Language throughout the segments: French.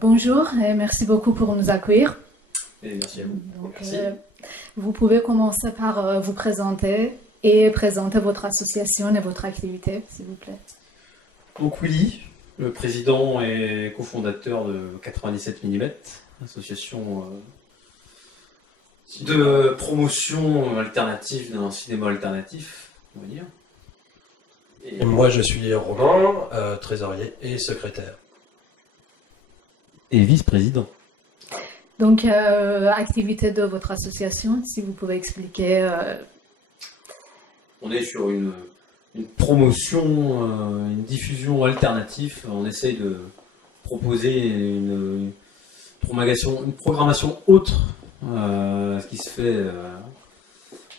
Bonjour et merci beaucoup pour nous accueillir. Et merci à vous. Donc, Merci. vous pouvez commencer par vous présenter et présenter votre association et votre activité, s'il vous plaît. Donc Willy, le président et cofondateur de 97 mm, association de promotion alternative d'un cinéma alternatif, on va dire. Et moi je suis Romain, trésorier et secrétaire. Et vice-président. Donc, activité de votre association, si vous pouvez expliquer. On est sur une promotion, une diffusion alternative. On essaye de proposer une programmation autre, ce qui se fait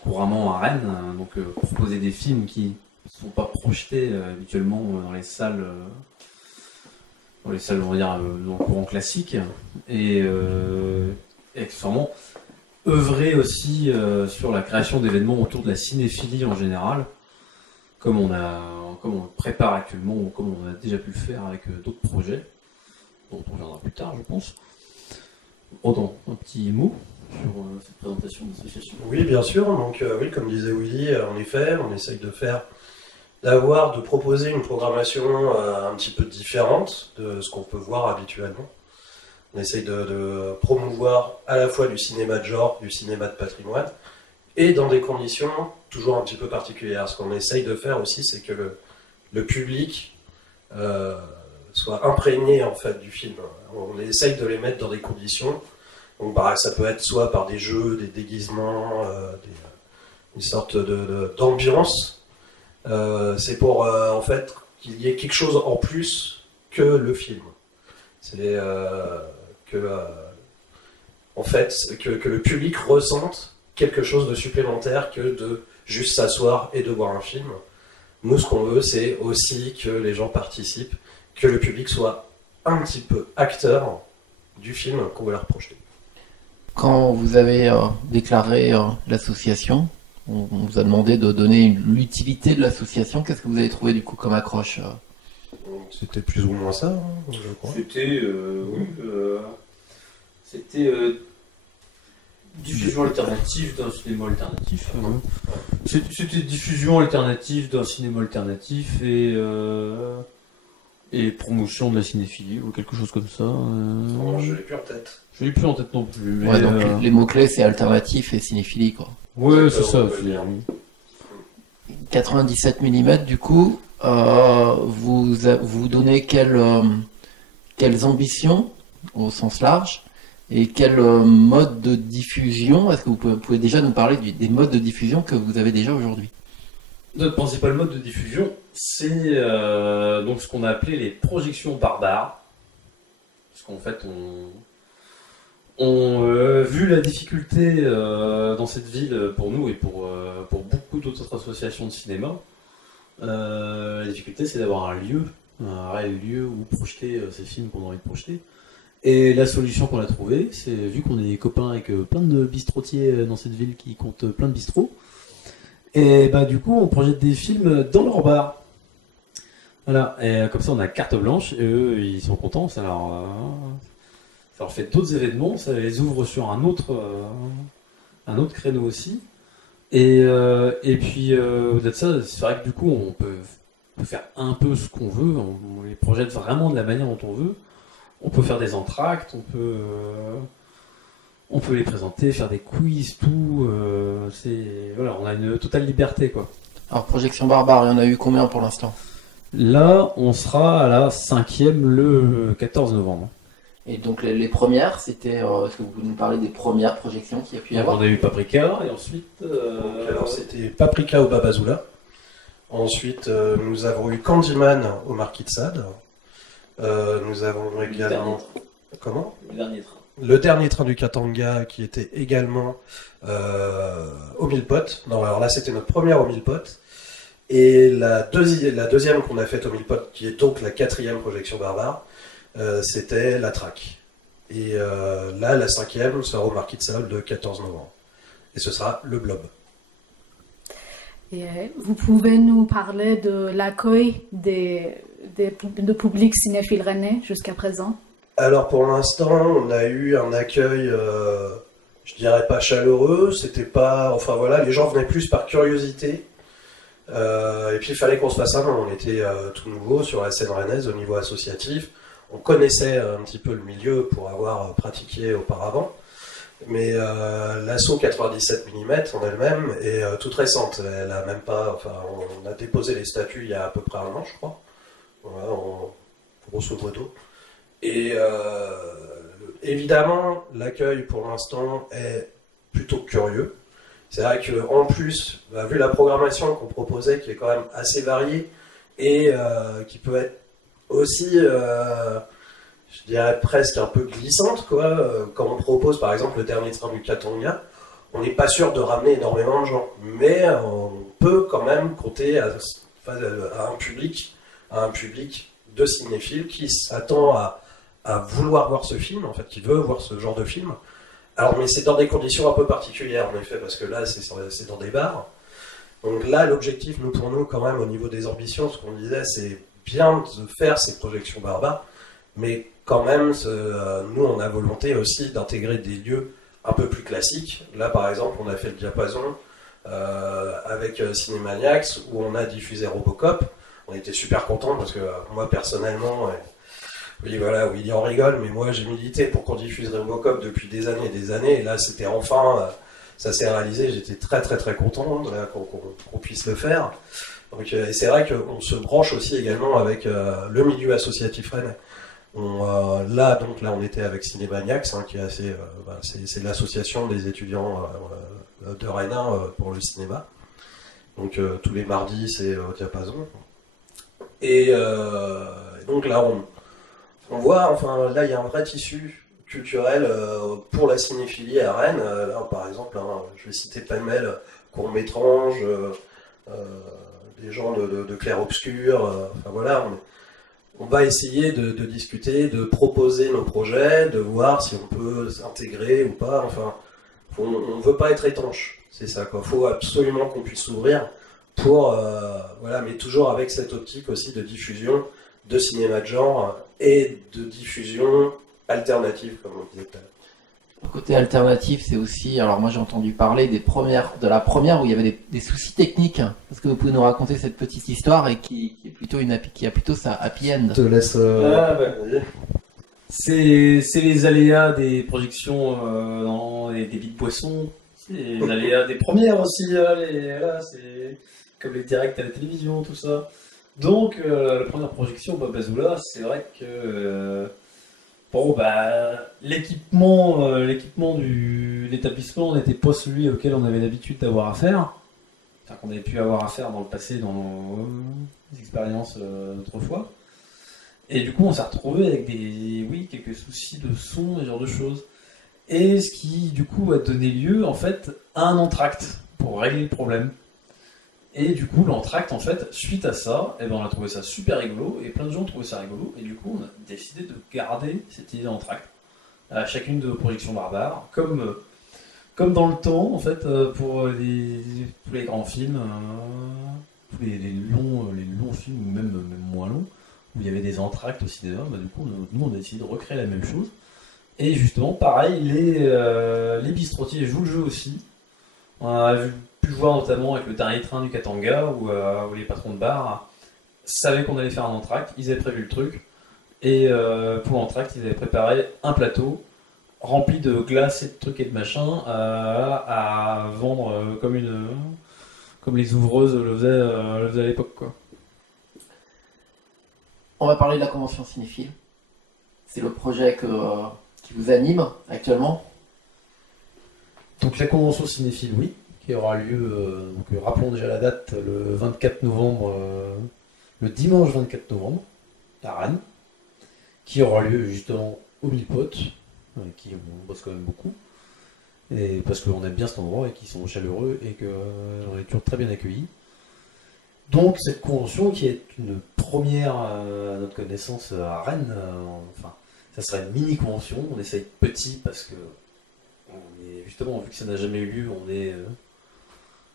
couramment à Rennes. Donc proposer des films qui ne sont pas projetés habituellement dans les salles, on va dire, dans le courant classique. Et accessoirement, œuvrer aussi sur la création d'événements autour de la cinéphilie en général, comme on le prépare actuellement, ou comme on a déjà pu le faire avec d'autres projets, dont on viendra plus tard, je pense. Autant, un petit mot sur cette présentation de l'association. Oui, bien sûr. Donc, oui, comme disait Willy, en effet, on essaye de proposer une programmation un petit peu différente de ce qu'on peut voir habituellement. On essaye de promouvoir à la fois du cinéma de genre, du cinéma de patrimoine, et dans des conditions toujours un petit peu particulières. Ce qu'on essaye de faire aussi, c'est que le public soit imprégné en fait du film. On essaye de les mettre dans des conditions. Donc, ça peut être soit par des jeux, des déguisements, une sorte d'ambiance. C'est pour en fait qu'il y ait quelque chose en plus que le film. C'est en fait que le public ressente quelque chose de supplémentaire que de juste s'asseoir et de voir un film. Nous, ce qu'on veut, c'est aussi que les gens participent, que le public soit un petit peu acteur du film qu'on va leur projeter. Quand vous avez déclaré l'association, on vous a demandé de donner l'utilité de l'association. Qu'est-ce que vous avez trouvé du coup comme accroche C'était plus ou moins ça, hein, je crois. C'était diffusion alternative d'un cinéma alternatif. C'était diffusion alternative d'un cinéma alternatif et promotion de la cinéphilie ou quelque chose comme ça. Non, je l'ai plus en tête. Je l'ai plus en tête non plus. Mais Ouais, donc les mots-clés c'est alternatif et cinéphilie quoi. Ouais, c'est ça. 97 mm du coup, vous donnez quelles ambitions au sens large et quel mode de diffusion? Est-ce que vous pouvez déjà nous parler des modes de diffusion que vous avez déjà aujourd'hui? Notre principal mode de diffusion, c'est donc ce qu'on a appelé les projections barbares. Parce qu'en fait, vu la difficulté dans cette ville pour nous et pour beaucoup d'autres associations de cinéma, la difficulté c'est d'avoir un réel lieu où projeter ces films qu'on a envie de projeter. Et la solution qu'on a trouvée, c'est vu qu'on est copains avec plein de bistrotiers dans cette ville qui comptent plein de bistrots, et bah du coup on projette des films dans leur bar. Voilà, et comme ça on a carte blanche et eux ils sont contents, ça leur fait d'autres événements, ça les ouvre sur un autre créneau aussi. Et puis au-delà de ça, c'est vrai que du coup on peut faire un peu ce qu'on veut, on les projette vraiment de la manière dont on veut. On peut faire des entr'actes, on peut les présenter, faire des quiz, tout. Voilà, on a une totale liberté quoi. Alors projection barbare, il y en a eu combien pour l'instant? Là, on sera à la 5e le 14 novembre. Et donc les premières, c'était. Est-ce que vous pouvez nous parler des premières projections qu'il y a pu y avoir? On a eu Paprika et ensuite. Alors c'était Paprika au Babazoula. Ensuite, nous avons eu Candyman au Marquis de Sade. Nous avons également. Comment? Le dernier train. Le dernier train du Katanga qui était également au Mille Potes. Non, alors là c'était notre première au Mille Potes. Et la deuxième qu'on a faite au Mille Potes, qui est donc la 4e projection barbare, c'était la Traque. Et là, la 5e sera au Marquis de Sade le 14 novembre. Et ce sera le Blob. Et vous pouvez nous parler de l'accueil de public cinéphile rennais jusqu'à présent? Alors pour l'instant, on a eu un accueil, je dirais pas chaleureux, c'était pas, enfin voilà, les gens venaient plus par curiosité. Et puis il fallait qu'on se fasse un nom. On était tout nouveau sur la scène rennaise au niveau associatif. On connaissait un petit peu le milieu pour avoir pratiqué auparavant. Mais l'assaut 97 mm en elle-même est toute récente. Elle a même pas, enfin, on a déposé les statuts il y a à peu près un an, je crois. Voilà, grosso modo. Et évidemment, l'accueil pour l'instant est plutôt curieux. C'est vrai qu'en plus, bah, vu la programmation qu'on proposait, qui est quand même assez variée, et qui peut être aussi, je dirais presque un peu glissante, quoi. Quand on propose par exemple le dernier train du Katanga, on n'est pas sûr de ramener énormément de gens, mais on peut quand même compter à un public de cinéphiles qui s'attend à vouloir voir ce film, en fait, qui veut voir ce genre de film. Alors, mais c'est dans des conditions un peu particulières, en effet, parce que là, c'est dans des bars. Donc là, l'objectif, pour nous, quand même, au niveau des ambitions, ce qu'on disait, c'est bien de faire ces projections barbares, mais quand même, nous, on a volonté aussi d'intégrer des lieux un peu plus classiques. Là, par exemple, on a fait le diapason avec Cinémaniacs, où on a diffusé Robocop. On était super contents, parce que moi, personnellement... Oui, voilà, Willy en rigole, mais moi j'ai milité pour qu'on diffuse Robocop depuis des années et des années, et là c'était enfin, ça s'est réalisé, j'étais très très très content qu'on puisse le faire. Donc, et c'est vrai qu'on se branche aussi également avec le milieu associatif rennais. Là on était avec Cinémaniacs, hein, qui est assez, c'est l'association des étudiants de Rennes pour le cinéma. Donc tous les mardis c'est au diapason. Et donc là on voit, enfin là il y a un vrai tissu culturel pour la cinéphilie à Rennes. Là par exemple, hein, je vais citer pêle-mêle Courmétrange, des gens de clair-obscur, enfin voilà, on va essayer de discuter, de proposer nos projets, de voir si on peut s'intégrer ou pas, enfin on ne veut pas être étanche, c'est ça quoi, faut absolument qu'on puisse s'ouvrir pour, voilà, mais toujours avec cette optique aussi de diffusion de cinéma de genre et de diffusion alternative, comme on disait tout à l'heure. Le côté alternatif, c'est aussi, alors moi j'ai entendu parler de la première où il y avait des soucis techniques. Est-ce que vous pouvez nous raconter cette petite histoire et qui a plutôt sa happy end? Je te laisse. C'est les aléas des projections dans les débits de boissons. C'est les aléas des premières aussi. C'est comme les directs à la télévision, tout ça. Donc, la première projection, Bazoula, c'est vrai que l'équipement de l'établissement n'était pas celui auquel on avait l'habitude d'avoir affaire. Enfin, qu'on avait pu avoir affaire dans le passé, dans nos expériences d'autrefois. Et du coup, on s'est retrouvé avec quelques soucis de son et ce genre de choses. Et ce qui, du coup, a donné lieu, en fait, à un entracte pour régler le problème. Et du coup, l'entracte, en fait, suite à ça, on a trouvé ça super rigolo, et plein de gens ont trouvé ça rigolo, et du coup, on a décidé de garder cette idée d'entracte à chacune de nos projections barbares, comme dans le temps, en fait, pour tous les grands films, tous les longs films, ou même moins longs, où il y avait des entractes au cinéma, du coup, nous, on a décidé de recréer la même chose. Et justement, pareil, les bistrotiers jouent le jeu aussi. On a pu le voir notamment avec le dernier train du Katanga où les patrons de bar savaient qu'on allait faire un entracte, ils avaient prévu le truc et pour l'entracte ils avaient préparé un plateau rempli de glace et de trucs et de machins à vendre comme les ouvreuses le faisaient à l'époque quoi. On va parler de la convention cinéphile. C'est le projet qui vous anime actuellement. Donc la convention cinéphile, oui, qui aura lieu, rappelons déjà la date, le 24 novembre, le dimanche 24 novembre, à Rennes, qui aura lieu justement au Mille Potes, avec qui on bosse quand même beaucoup, et parce qu'on aime bien cet endroit et qu'ils sont chaleureux et qu'on est toujours très bien accueillis. Donc cette convention qui est une première à notre connaissance à Rennes, ça serait une mini-convention, on essaye petit parce que justement, vu que ça n'a jamais eu lieu,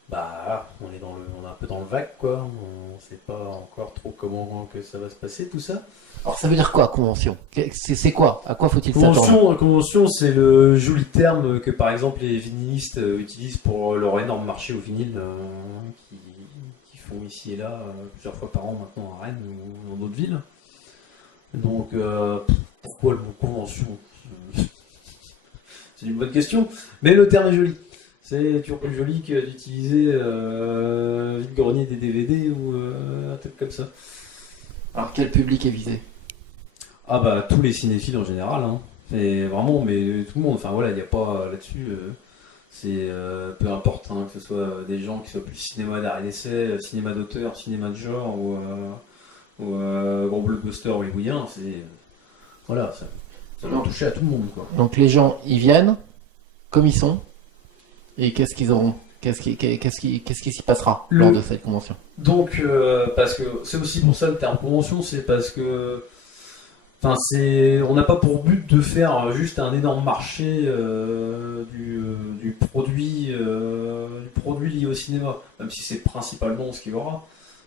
Bah, on est on est un peu dans le vague, quoi. On sait pas encore trop comment que ça va se passer, tout ça. Alors ça veut dire quoi, convention? C'est quoi? À quoi faut-il s'attendre? Convention, c'est le joli terme que par exemple les vinylistes utilisent pour leur énorme marché au vinyle qui font ici et là plusieurs fois par an maintenant à Rennes ou dans d'autres villes. Donc pourquoi le mot convention? C'est une bonne question, mais le terme est joli. C'est toujours plus joli que d'utiliser vide-grenier des DVD ou un truc comme ça. Alors quel public est visé? Ah bah tous les cinéphiles en général, hein. Et vraiment, mais tout le monde, enfin voilà, il n'y a pas là-dessus, c'est peu importe, hein, que ce soit des gens qui soient plus cinéma d'art et d'essai, cinéma d'auteur, cinéma de genre ou gros blockbuster hollywoodien, c'est voilà, ça va toucher à tout le monde, quoi. Donc les gens, ils viennent comme ils sont, et qu'est-ce qu'ils auront? Qu'est-ce qui s'y passera lors de cette convention? Donc, parce que c'est aussi pour ça le terme convention, c'est parce que on n'a pas pour but de faire juste un énorme marché du produit lié au cinéma, même si c'est principalement ce qu'il y aura.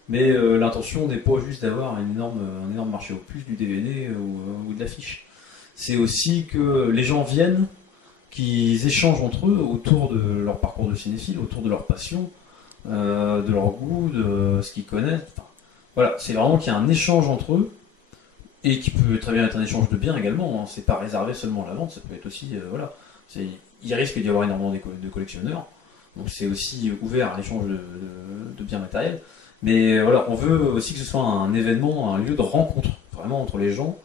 Mais l'intention n'est pas juste d'avoir un énorme marché au plus du DVD ou de l'affiche. C'est aussi que les gens viennent, qu'ils échangent entre eux autour de leur parcours de cinéphile, autour de leur passion, de leur goût, de ce qu'ils connaissent. Enfin, voilà, c'est vraiment qu'il y a un échange entre eux. Et qui peut très bien être un échange de biens également, hein. C'est pas réservé seulement à la vente, ça peut être aussi, voilà. Il risque d'y avoir énormément de collectionneurs, donc c'est aussi ouvert à l'échange de biens matériels. Mais voilà, on veut aussi que ce soit un événement, un lieu de rencontre, vraiment entre les gens,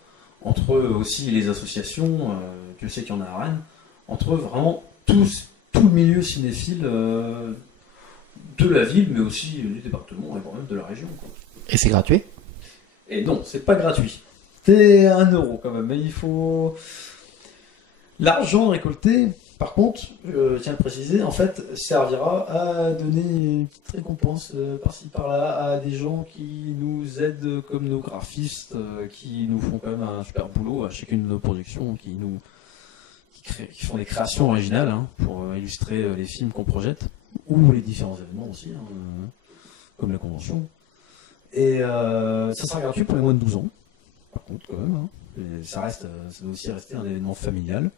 entre aussi les associations, Dieu sait qu'il y en a à Rennes, entre vraiment tout le milieu cinéphile de la ville, mais aussi du département et voire même de la région, quoi. Et c'est gratuit? Et non, c'est pas gratuit. C'est 1 euro quand même, mais il faut... L'argent récolté, par contre, je tiens à le préciser, en fait, servira à donner une petite récompense par-ci par-là à des gens qui nous aident comme nos graphistes, qui nous font quand même un super boulot à chacune de nos productions, qui font des créations originales, hein, pour illustrer les films qu'on projette, ou les différents événements aussi, hein, comme la convention. Et ça sera gratuit pour les moins de 12 ans. Par contre, quand même, hein. Et ça doit aussi rester un événement familial.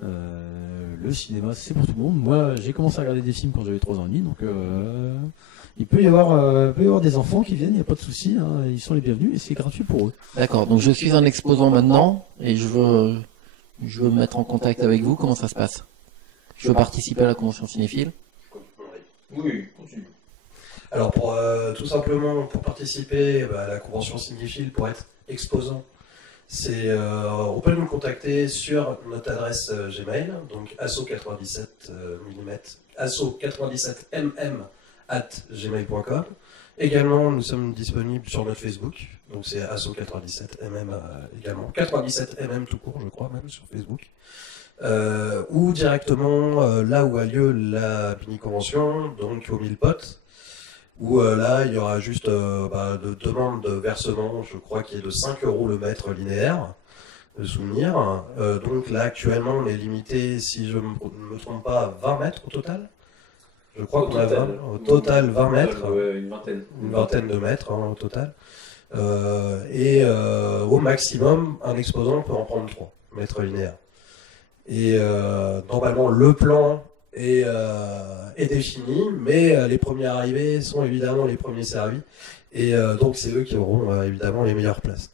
Le cinéma, c'est pour tout le monde. Moi, j'ai commencé à regarder des films quand j'avais 3 ans et demi, donc il peut y avoir des enfants qui viennent, il n'y a pas de souci, hein, ils sont les bienvenus et c'est gratuit pour eux. D'accord, donc je suis un exposant maintenant et je veux me mettre en contact avec vous. Comment ça se passe? Je veux participer à la convention cinéphile? Oui, continue. Alors tout simplement pour participer à la convention cinéphile, pour être exposant, on peut nous contacter sur notre adresse Gmail, donc asso97mm@gmail.com. Également, nous sommes disponibles sur notre Facebook, donc c'est asso97mm également, 97mm tout court, je crois même sur Facebook. Ou directement là où a lieu la mini-convention, donc au 1000 potes, où là il y aura juste de demande de versement, je crois qu'il est de 5 euros le mètre linéaire de souvenir. Donc là actuellement on est limité, si je ne me trompe pas, à 20 mètres au total. Je crois qu'on a 20 mètres, une vingtaine de mètres, hein, au total. Au maximum, un exposant peut en prendre 3 mètres linéaires. Et normalement le plan est défini, mais les premiers arrivés sont évidemment les premiers servis, et donc c'est eux qui auront évidemment les meilleures places.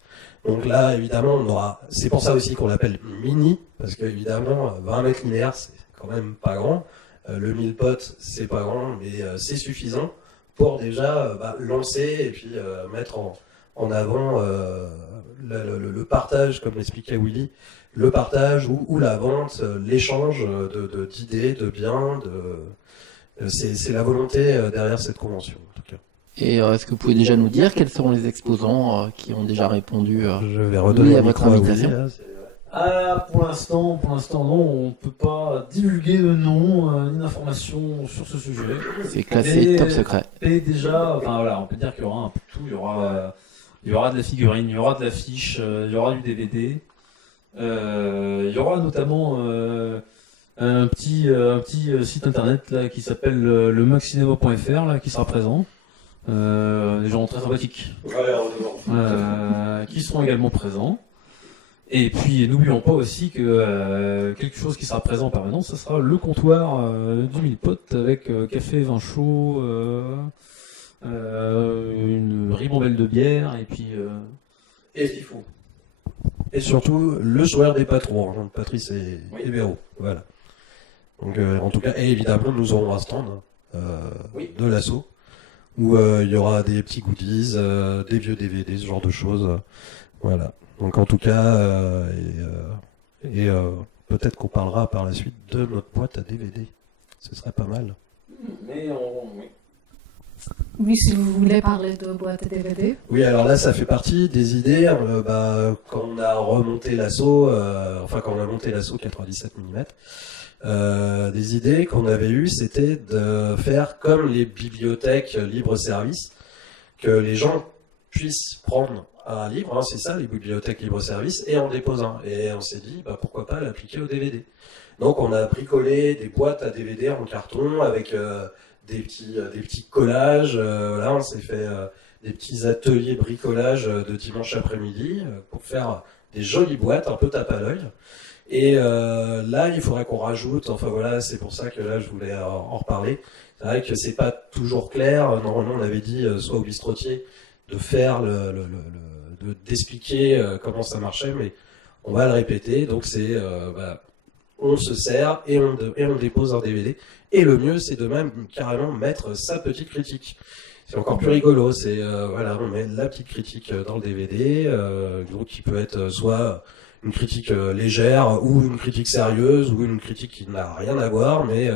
Donc là évidemment c'est pour ça aussi qu'on l'appelle mini, parce que évidemment 20 mètres linéaires c'est quand même pas grand, le 1000 potes c'est pas grand, mais c'est suffisant pour déjà lancer et puis mettre en avant le partage, comme l'expliquait Willy, le partage ou la vente, l'échange d'idées, de biens, c'est la volonté derrière cette convention en tout cas. Et est-ce que vous pouvez déjà nous dire quels seront les exposants qui ont déjà répondu Je vais redonner à votre invitation. Pour l'instant non, on ne peut pas divulguer de nom ni d'informations sur ce sujet. C'est classé top secret. Et déjà, on peut dire qu'il y aura un peu de tout. Il y aura de la figurine, il y aura de l'affiche, il y aura du DVD. Il y aura notamment un petit site internet là qui s'appelle le maxcinema.fr là qui sera présent. Des gens très sympathiques qui seront également présents. Et puis n'oublions pas aussi que quelque chose qui sera présent par exemple, ce sera le comptoir du Mille Potes avec café, vin chaud, une ribambelle de bière et puis Et il faut. Et surtout le sourire des patrons, hein, Patrice et Véro. Voilà. Donc en tout cas, et évidemment nous aurons un stand de l'assaut où il y aura des petits goodies, des vieux DVD, ce genre de choses. Voilà. Donc en tout cas, peut-être qu'on parlera par la suite de notre boîte à DVD. Ce serait pas mal. mais oui. Oui, si vous voulez parler de boîte DVD. Oui, alors là, ça fait partie des idées. Quand on a remonté l'assaut, quand on a monté l'assaut 97 mm, des idées qu'on avait eues, c'était de faire comme les bibliothèques libre-service, que les gens puissent prendre un livre, hein, c'est ça, les bibliothèques libre-service, et en déposer un. Et on s'est dit, pourquoi pas l'appliquer au DVD. Donc on a bricolé des boîtes à DVD en carton avec des petits collages. Là, on s'est fait des petits ateliers bricolage de dimanche après-midi pour faire des jolies boîtes, un peu tape à l'œil. Et là, il faudrait qu'on rajoute, enfin voilà, c'est pour ça que là, je voulais en reparler. C'est vrai que c'est pas toujours clair. Normalement, on avait dit, soit au bistrotier, de faire d'expliquer comment ça marchait, mais on va le répéter. Donc c'est, on se sert et on dépose un DVD. Et le mieux, c'est de même carrément mettre sa petite critique. C'est encore plus rigolo. C'est on met la petite critique dans le DVD, donc qui peut être soit une critique légère ou une critique sérieuse ou une critique qui n'a rien à voir, mais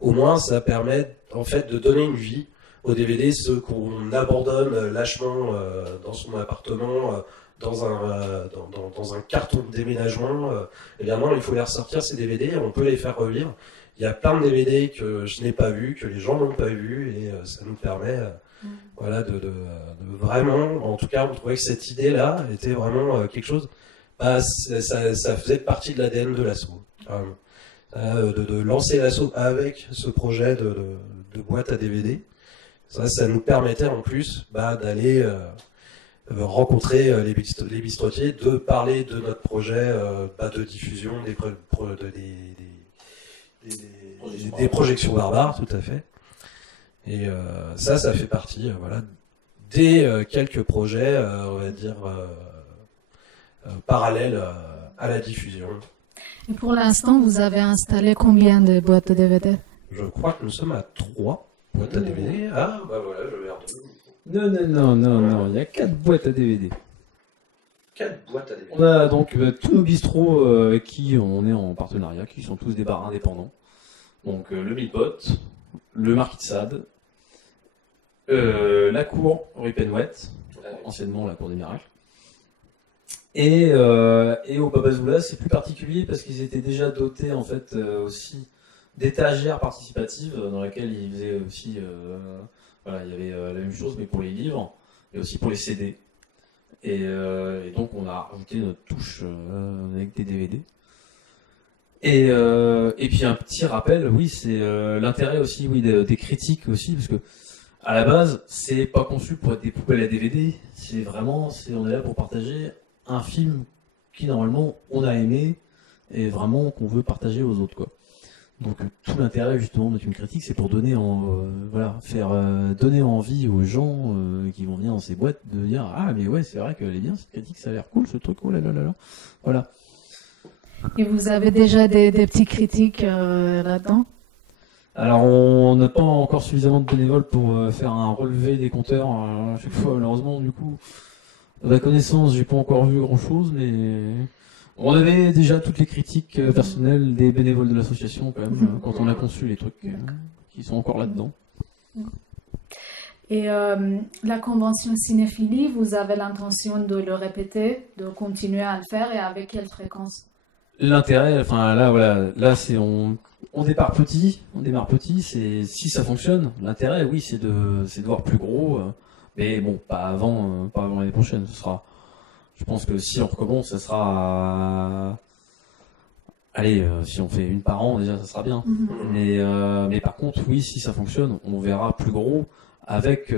au moins ça permet en fait de donner une vie au DVD, ceux qu'on abandonne lâchement dans son appartement, dans un carton de déménagement. Évidemment, il faut les ressortir ces DVD, on peut les faire revivre. Il y a plein de DVD que je n'ai pas vus, que les gens n'ont pas vus, et ça nous permet de vraiment, en tout cas, on trouvait que cette idée-là était vraiment quelque chose. Ça faisait partie de l'ADN de l'assaut. De lancer l'assaut avec ce projet de boîte à DVD. Ça nous permettait en plus d'aller rencontrer les bistrotiers, de parler de notre projet de diffusion des projections barbares, tout à fait. Et ça fait partie des quelques projets, on va dire, parallèles à la diffusion. Et pour l'instant, vous avez installé combien de boîtes de DVD? Je crois que nous sommes à 3 boîtes à DVD. Ah, voilà, je vais Non, il y a 4 boîtes à DVD. 4 boîtes à DVD. On a donc tous nos bistrots avec qui on est en partenariat, qui sont tous des bars indépendants. Donc le Mille Potes, le Marquis de Sade, la Cour, rue Penouette, anciennement la Cour des Miracles. Et au Babazoula, c'est plus particulier parce qu'ils étaient déjà dotés en fait aussi d'étagères participatives dans lesquelles ils faisaient aussi, il y avait la même chose mais pour les livres et aussi pour les CD. Et donc on a rajouté notre touche avec des DVD. Et puis un petit rappel, oui, c'est l'intérêt aussi, oui, des critiques aussi, parce que à la base, c'est pas conçu pour être des poubelles à DVD. C'est vraiment, on est là pour partager un film qui normalement on a aimé et vraiment qu'on veut partager aux autres, quoi. Donc tout l'intérêt justement de une critique, c'est pour donner donner envie aux gens qui vont venir dans ces boîtes de dire ah mais ouais c'est vrai qu'elle est bien cette critique, ça a l'air cool ce truc, oh là là là là, voilà. Et vous avez déjà des petites critiques là-dedans? Alors on n'a pas encore suffisamment de bénévoles pour faire un relevé des compteurs à chaque fois, malheureusement. Du coup, à ma connaissance, j'ai pas encore vu grand chose, mais on avait déjà toutes les critiques personnelles des bénévoles de l'association quand même, quand on a conçu les trucs qui sont encore là-dedans. Et la convention cinéphilie, vous avez l'intention de le répéter, de continuer à le faire, et avec quelle fréquence? L'intérêt, enfin là voilà, là c'est on démarre petit, c'est si ça fonctionne. L'intérêt, oui, c'est de voir plus gros, mais bon, pas avant l'année prochaine. Ce sera, je pense que si on recommence, ça sera, allez, si on fait une par an, déjà, ça sera bien. Mais par contre, oui, si ça fonctionne, on verra plus gros, avec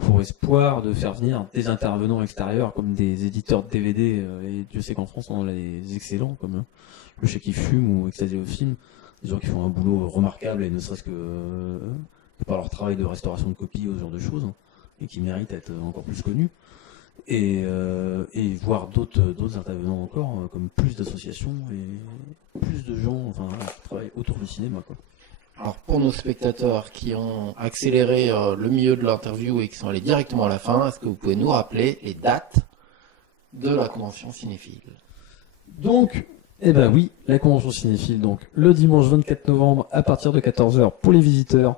pour espoir de faire venir des intervenants extérieurs, comme des éditeurs de DVD, et Dieu sait qu'en France, on en a des excellents, comme le Chez qui fume ou Extasié au film, des gens qui font un boulot remarquable, et ne serait-ce que par leur travail de restauration de copies, ou ce genre de choses, et qui méritent d'être encore plus connus. Et voir d'autres intervenants encore, comme plus d'associations et plus de gens qui travaillent autour du cinéma, quoi. Alors pour nos spectateurs qui ont accéléré le milieu de l'interview et qui sont allés directement à la fin, est-ce que vous pouvez nous rappeler les dates de la convention cinéphile? Donc, eh ben oui, la convention cinéphile, donc le dimanche 24 novembre à partir de 14h pour les visiteurs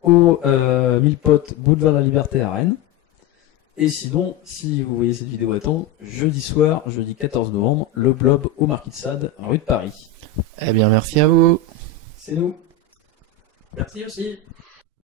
au Mille-Potes Boulevard de la Liberté à Rennes. Et sinon, si vous voyez cette vidéo à temps, jeudi soir, jeudi 14 novembre, le Blob au Marquis de Sade, rue de Paris. Eh bien, merci à vous. C'est nous. Merci aussi.